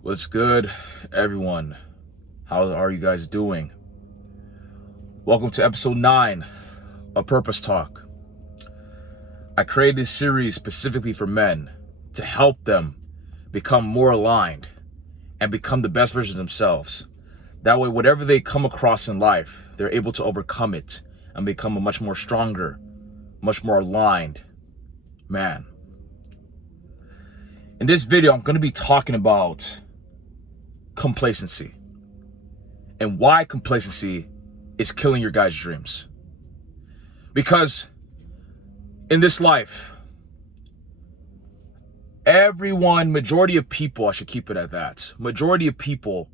What's good, everyone? How are you guys doing? Welcome to Episode 9 of Purpose Talk. I created this series specifically for men to help them become more aligned and become the best versions of themselves. That way, whatever they come across in life, they're able to overcome it and become a much more stronger, much more aligned man. In this video, I'm going to be talking about complacency and why complacency is killing your guys' dreams. Because in this life, majority of people, I should keep it at that, majority of people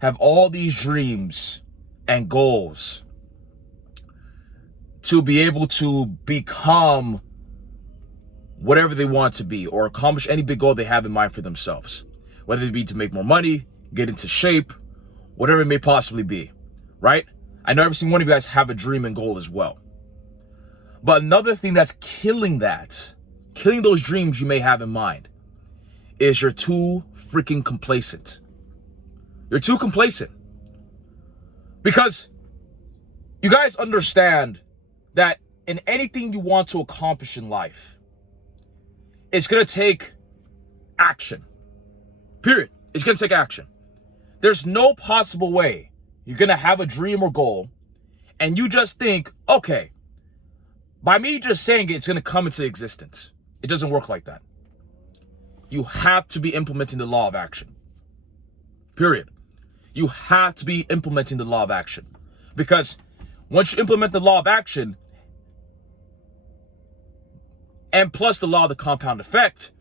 have all these dreams and goals to be able to become whatever they want to be or accomplish any big goal they have in mind for themselves, whether it be to make more money, get into shape, whatever it may possibly be, right? I know every single one of you guys have a dream and goal as well. But another thing that's killing those dreams you may have in mind, is you're too freaking complacent. You're too complacent. Because you guys understand that in anything you want to accomplish in life, it's going to take action. Period. It's going to take action. There's no possible way you're going to have a dream or goal and you just think, okay, by me just saying it's going to come into existence. It doesn't work like that. You have to be implementing the law of action. Period. You have to be implementing the law of action. Because once you implement the law of action, and plus the law of the compound effect,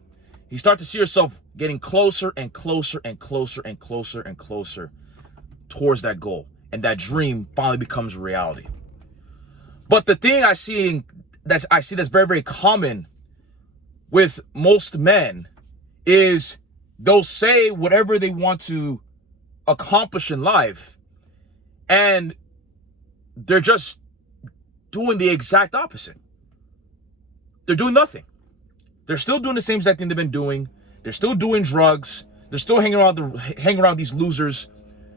you start to see yourself getting closer and closer and closer and closer and closer towards that goal. And that dream finally becomes a reality. But the thing I see that's very, very common with most men is they'll say whatever they want to accomplish in life, and they're just doing the exact opposite. They're doing nothing. They're still doing the same exact thing they've been doing. They're still doing drugs. They're still hanging around these losers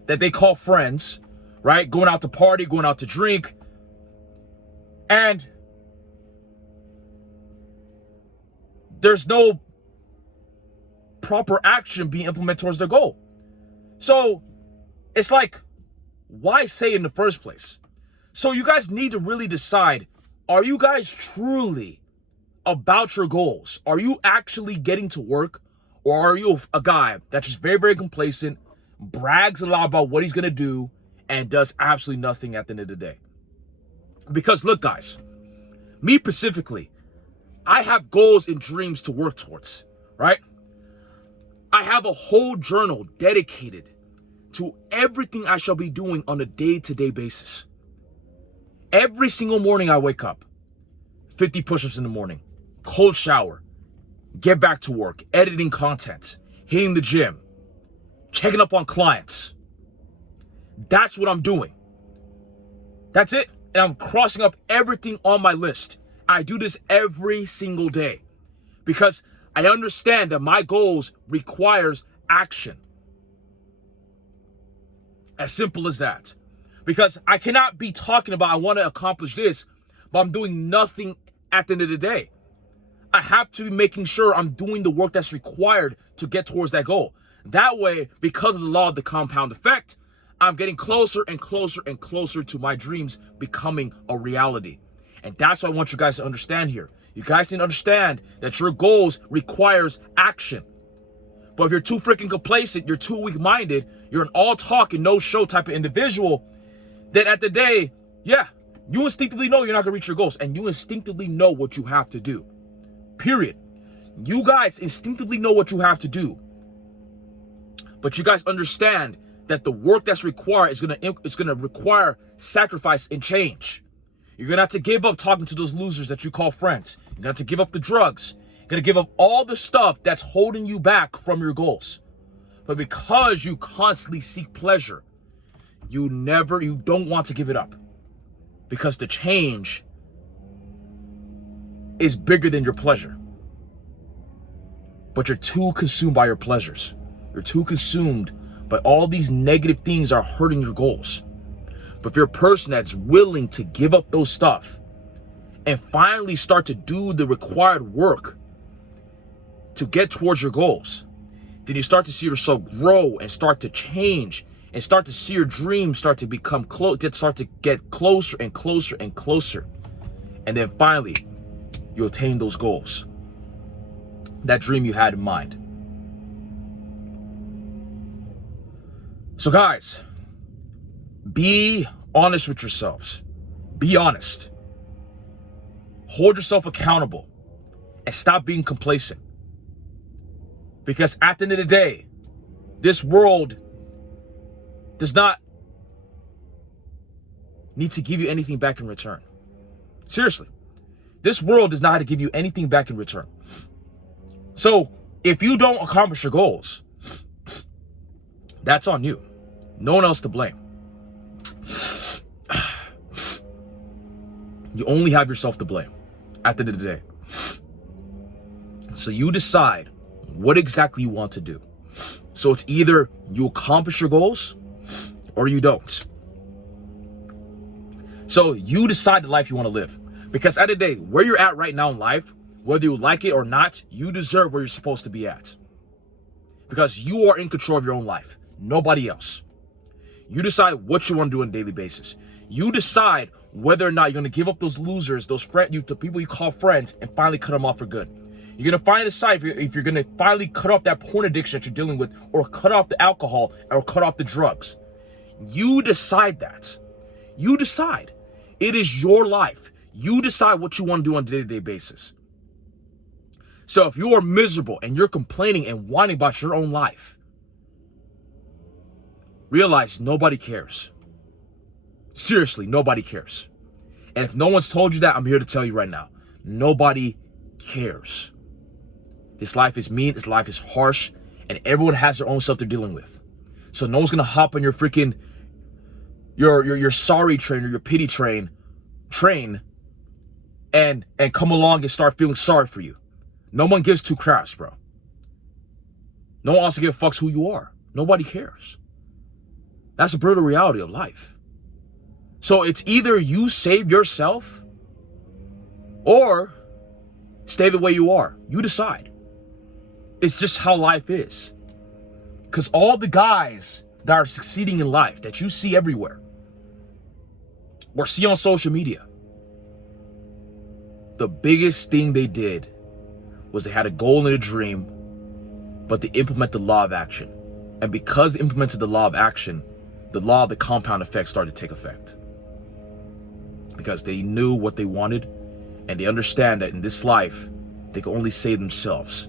that they call friends, right? Going out to party, going out to drink. And there's no proper action being implemented towards their goal. So it's like, why say it in the first place? So you guys need to really decide, are you guys truly about your goals? Are you actually getting to work? Or are you a guy that's just very, very complacent, brags a lot about what he's going to do, and does absolutely nothing at the end of the day? Because look, guys, me specifically, I have goals and dreams to work towards, right? I have a whole journal dedicated to everything I shall be doing on a day-to-day basis. Every single morning I wake up, 50 push-ups in the morning, cold shower, get back to work, editing content, hitting the gym, checking up on clients. That's what I'm doing. That's it. And I'm crossing up everything on my list. I do this every single day because I understand that my goals requires action. As simple as that. Because I cannot be talking about I want to accomplish this, but I'm doing nothing at the end of the day. I have to be making sure I'm doing the work that's required to get towards that goal. That way, because of the law of the compound effect, I'm getting closer and closer and closer to my dreams becoming a reality. And that's what I want you guys to understand here. You guys need to understand that your goals requires action. But if you're too freaking complacent, you're too weak-minded, you're an all-talk and no-show type of individual, then at the day, yeah, you instinctively know you're not going to reach your goals. And you instinctively know what you have to do. Period. You guys instinctively know what you have to do. But you guys understand that the work that's required is gonna require sacrifice and change. You're gonna have to give up talking to those losers that you call friends. You're gonna have to give up the drugs. You're gonna give up all the stuff that's holding you back from your goals. But because you constantly seek pleasure, you don't want to give it up. Because the change is bigger than your pleasure. But you're too consumed by your pleasures. You're too consumed by all these negative things that are hurting your goals. But if you're a person that's willing to give up those stuff and finally start to do the required work to get towards your goals, then you start to see yourself grow and start to change and start to see your dreams start to become close, start to get closer and closer and closer. And then finally, you attain those goals, that dream you had in mind. So guys, be honest with yourselves. Be honest. Hold yourself accountable and stop being complacent. Because at the end of the day, this world does not need to give you anything back in return. Seriously, this world does not have to give you anything back in return. So if you don't accomplish your goals, that's on you. No one else to blame. You only have yourself to blame at the end of the day. So you decide what exactly you want to do. So it's either you accomplish your goals or you don't. So you decide the life you want to live. Because at the end of the day, where you're at right now in life, whether you like it or not, you deserve where you're supposed to be at. Because you are in control of your own life. Nobody else. You decide what you want to do on a daily basis. You decide whether or not you're going to give up those losers, the people you call friends, and finally cut them off for good. You're going to finally decide if you're going to finally cut off that porn addiction that you're dealing with, or cut off the alcohol, or cut off the drugs. You decide that. You decide. It is your life. You decide what you want to do on a day-to-day basis. So if you are miserable and you're complaining and whining about your own life, realize nobody cares. Seriously, nobody cares. And if no one's told you that, I'm here to tell you right now. Nobody cares. This life is mean, this life is harsh, and everyone has their own stuff they're dealing with. So no one's gonna hop on your freaking your sorry train or your pity train and come along and start feeling sorry for you. No one gives two craps, bro. No one also gives fucks who you are. Nobody cares. That's the brutal reality of life. So it's either you save yourself or stay the way you are. You decide. It's just how life is. Because all the guys that are succeeding in life that you see everywhere or see on social media, the biggest thing they did was they had a goal and a dream, but they implemented the law of action. And because they implemented the law of action, the law of the compound effect started to take effect. Because they knew what they wanted, and they understand that in this life, they can only save themselves.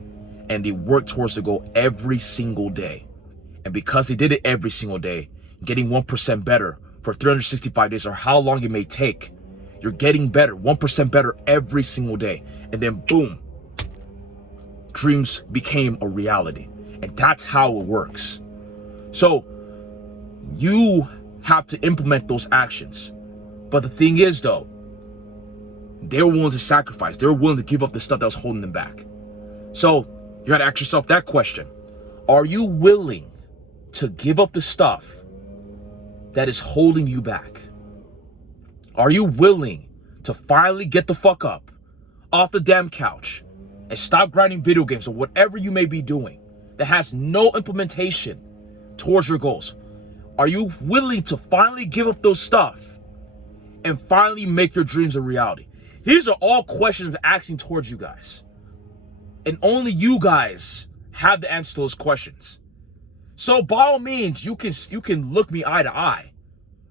And they work towards the goal every single day. And because they did it every single day, getting 1% better for 365 days or how long it may take, you're getting better, 1% better every single day. And then boom, dreams became a reality. And that's how it works. So you have to implement those actions. But the thing is though, they were willing to sacrifice. They were willing to give up the stuff that was holding them back. So you gotta ask yourself that question. Are you willing to give up the stuff that is holding you back? Are you willing to finally get the fuck up off the damn couch and stop grinding video games or whatever you may be doing that has no implementation towards your goals? Are you willing to finally give up those stuff and finally make your dreams a reality? These are all questions I'm asking towards you guys. And only you guys have the answer to those questions. So by all means, you can look me eye to eye.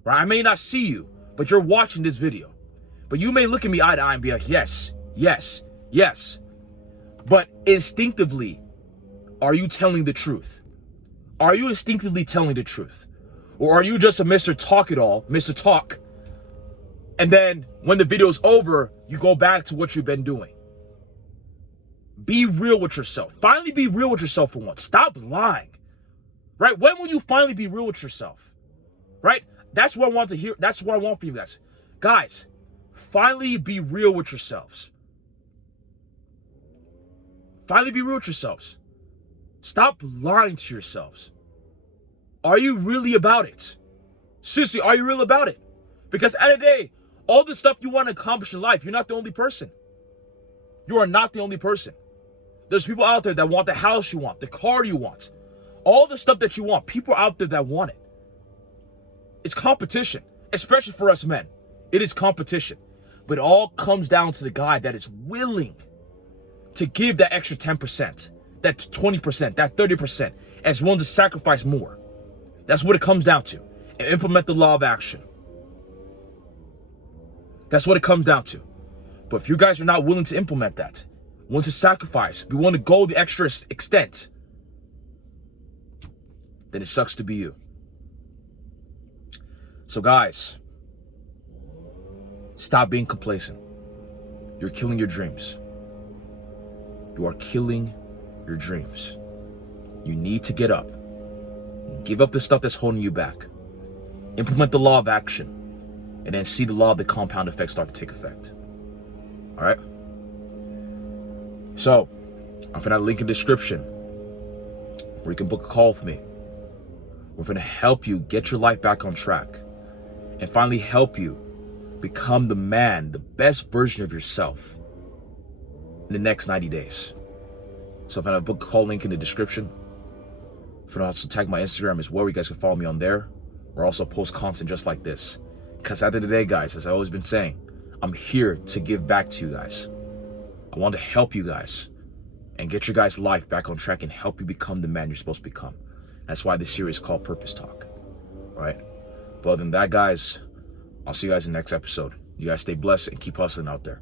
Right? I may not see you, but you're watching this video. But you may look at me eye to eye and be like, yes, yes, yes. But instinctively, are you telling the truth? Are you instinctively telling the truth? Or are you just a Mr. Talk-it-all, Mr. Talk, and then when the video's over, you go back to what you've been doing? Be real with yourself. Finally be real with yourself for once. Stop lying. Right? When will you finally be real with yourself? Right? That's what I want to hear. That's what I want from you guys. Guys, finally be real with yourselves. Finally be real with yourselves. Stop lying to yourselves. Are you really about it? Seriously, are you real about it? Because at the end of the day, all the stuff you want to accomplish in life, you're not the only person. You are not the only person. There's people out there that want the house you want, the car you want, all the stuff that you want. People out there that want it. It's competition, especially for us men. It is competition. But it all comes down to the guy that is willing to give that extra 10%, that 20%, that 30%, and is willing to sacrifice more. That's what it comes down to. And implement the law of action. That's what it comes down to. But if you guys are not willing to implement that, willing to sacrifice, be willing to go the extra extent, then it sucks to be you. So guys, stop being complacent. You're killing your dreams. You are killing your dreams. You need to get up. Give up the stuff that's holding you back. Implement the law of action. And then see the law of the compound effect start to take effect. All right? So, I'm gonna link in the description where you can book a call with me. We're gonna help you get your life back on track and finally help you become the man, the best version of yourself in the next 90 days. So, I'm gonna book a call link in the description. I'm gonna also tag my Instagram as well. You guys can follow me on there. Or also post content just like this. Because at the end of the day, guys, as I've always been saying, I'm here to give back to you guys. I want to help you guys and get your guys' life back on track and help you become the man you're supposed to become. That's why this series is called Purpose Talk. All right? But other than that, guys, I'll see you guys in the next episode. You guys stay blessed and keep hustling out there.